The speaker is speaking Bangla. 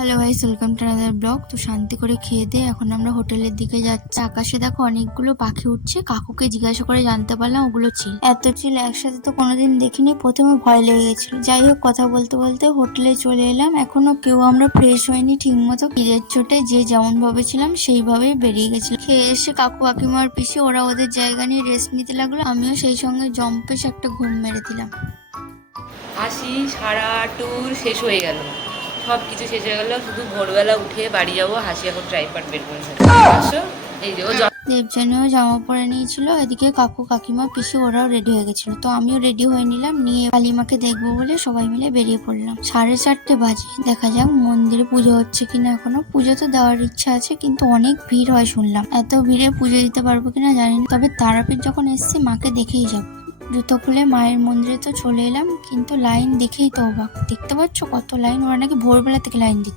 Hello guys, welcome to another blog. তো শান্তি করে খেয়ে দিয়ে এখন আমরা হোটেলের দিকে যাচ্ছি। আকাশে দেখো অনেকগুলো পাখি উঠছে। কাকুকে জিজ্ঞাসা করে জানতে পারলাম ওগুলো চিল। এত চিল একসাথে তো কোনোদিন দেখিনি, প্রথমে ভয় লেগে গেছিল। যাই হোক, কথা বলতে বলতে হোটেলে চলে এলাম। এখনো কেউ আমরা ফ্রেশ হয়নি ঠিক মতো। খিদের চোটে যে যেমন ভাবে ছিলাম সেইভাবেই বেরিয়ে গেছিল। খেয়ে এসে কাকু কাকিমার পিসি ওরা ওদের জায়গা নিয়ে রেস্ট নিতে লাগলো। আমিও সেই সঙ্গে জম্পেশ একটা ঘুম মেরে দিলাম। হাসি সারা ট্যুর শেষ হয়ে গেল, সব কিছু শেষ হয়ে গেল। শুধু ভোরবেলা উঠে বাড়ি যাবো। হাসি এখন ট্রাইপড বের করেছে। আসো, এই যে ও দেবযানীও জামা পরে নিয়েছিল। এদিকে কাকু কাকিমা পিসি ওরাও রেডি হয়ে গেছিল। তো আমিও রেডি হয়ে নিলাম, নিয়ে কালিমাকে দেখবো বলে সবাই মিলে বেরিয়ে পড়লাম। 4:30 বাজে। দেখা যাক মন্দিরে পুজো হচ্ছে কিনা। এখনো পুজো তো দেওয়ার ইচ্ছা আছে, কিন্তু অনেক ভিড় হয় শুনলাম। এত ভিড়ে পুজো দিতে পারবো কিনা জানি না। তবে তারাপীঠ যখন এসছি মাকে দেখেই যাবো। জুতো খুলে মায়ের মন্দিরে তো চলে এলাম, কিন্তু লাইন দেখেই তো অবাক। দেখতে পাচ্ছ কত লাইন, ওরা নাকি ভোরবেলা থেকে লাইন দিচ্ছে।